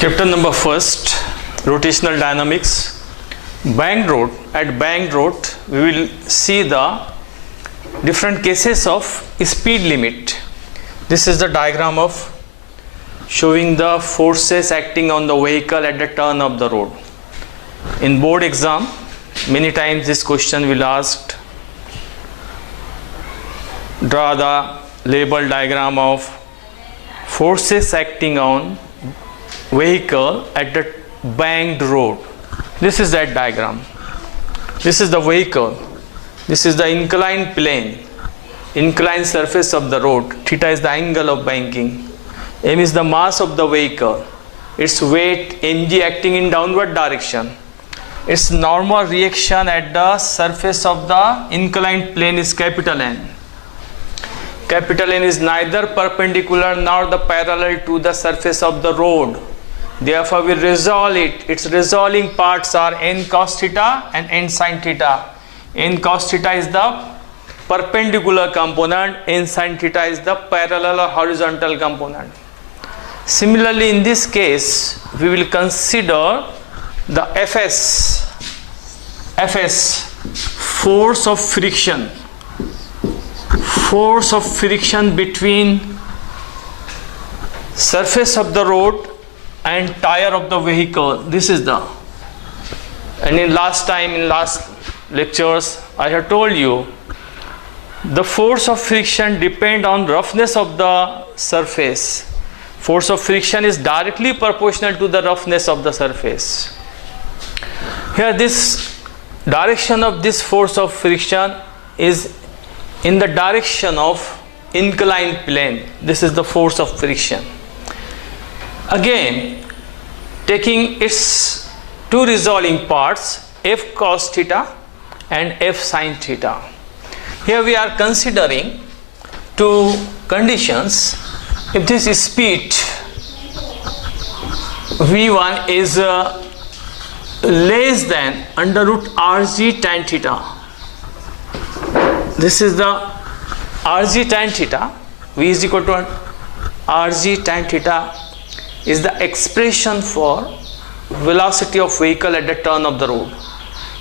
Chapter number first, rotational dynamics. Banked road. At banked road, we will see the different cases of speed limit. This is the diagram of showing the forces acting on the vehicle at the turn of the road. In board exam, many times this question will asked. Draw the label diagram of forces acting on vehicle at the banked road. This is that diagram. This is the vehicle. This is the inclined plane, inclined surface of the road. Theta is the angle of banking. M is the mass of the vehicle. Its weight mg acting in downward direction. Its normal reaction at the surface of the inclined plane is capital N. Capital N is neither perpendicular nor the parallel to the surface of the road. Therefore, we resolve it. Its resolving parts are n cos theta and n sin theta. N cos theta is the perpendicular component, n sin theta is the parallel or horizontal component. Similarly, in this case, we will consider the Fs, force of friction between surface of the road and tire of the vehicle. This is the, and in last lectures I have told you the force of friction depend on roughness of the surface. Force of friction is directly proportional to the roughness of the surface. Here this direction of this force of friction is in the direction of inclined plane. This is the force of friction. Again, taking its two resolving parts, F cos theta and F sin theta. Here we are considering two conditions. If this speed V1 is less than under root Rg tan theta, this is the Rg tan theta, V is equal to Rg tan theta is the expression for velocity of vehicle at the turn of the road.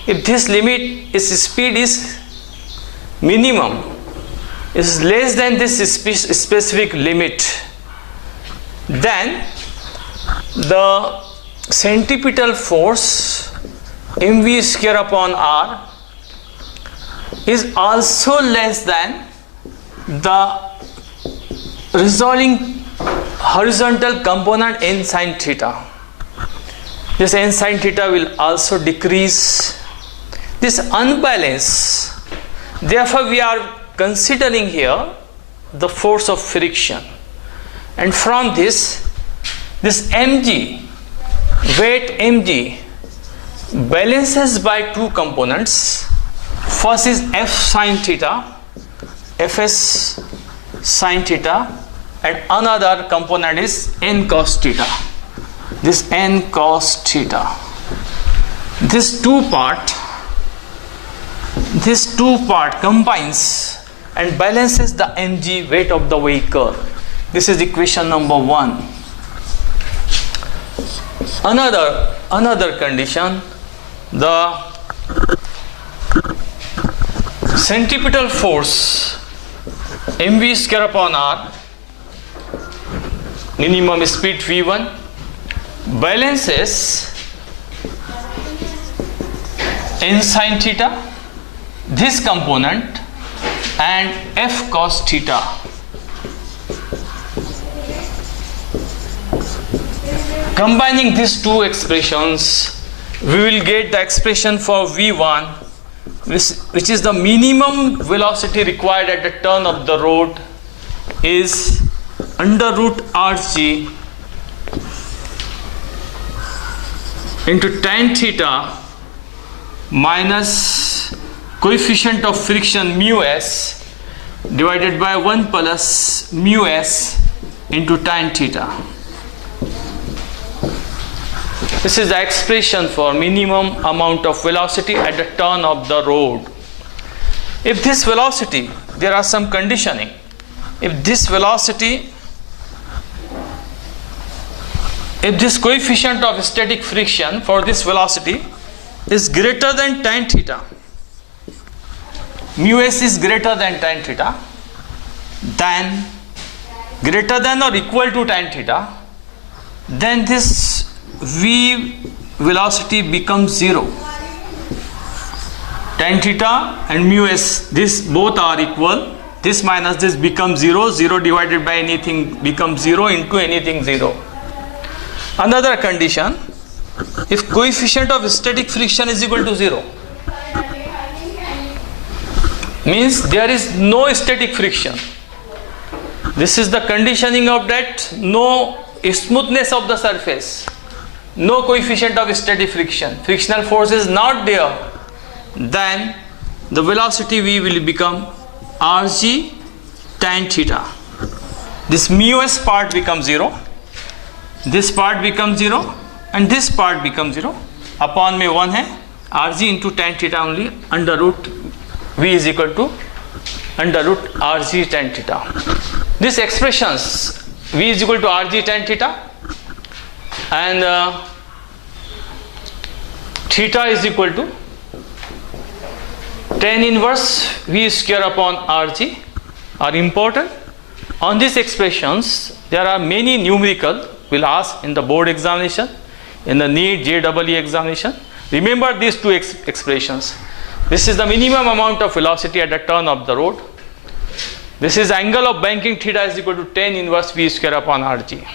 If this limit is speed is minimum, is less than this specific limit, then the centripetal force mv square upon r is also less than the resolving horizontal component n sin theta. This n sin theta will also decrease. This unbalance. Therefore, we are considering here the force of friction, and from this mg, weight mg, balances by two components. First is f sin theta, fs sin theta, and another component is n cos theta. This n cos theta. This two part combines and balances the mg, weight of the vehicle. This is equation number 1. Another condition, the centripetal force mv square upon r, minimum speed V1, balances n sin theta, this component, and f cos theta. Combining these two expressions, we will get the expression for V1, which is the minimum velocity required at the turn of the road, is under root Rg into tan theta minus coefficient of friction mu s divided by 1 plus mu s into tan theta. This is the expression for minimum amount of velocity at the turn of the road. If this velocity, there are some conditioning. If this velocity if this coefficient of static friction for this velocity is greater than tan theta, mu s is greater than tan theta, then greater than or equal to tan theta, then this v velocity becomes 0. Tan theta and mu s, this both are equal. This minus this becomes 0. 0 divided by anything becomes 0 into anything 0. Another condition, if coefficient of static friction is equal to 0, means there is no static friction. This is the conditioning of that, no smoothness of the surface, no coefficient of static friction, frictional force is not there, then the velocity v will become rg tan theta. This mu s part becomes 0, this part becomes 0 and this part becomes 0. Upon में 1 है, rg into tan theta only, under root v is equal to under root rg tan theta. This expressions v is equal to rg tan theta and theta is equal to tan inverse v square upon rg are important. On these expressions there are many numerical will ask in the board examination, in the NEET JEE examination. Remember these two expressions. This is the minimum amount of velocity at the turn of the road. This is angle of banking theta is equal to tan inverse v square upon rg.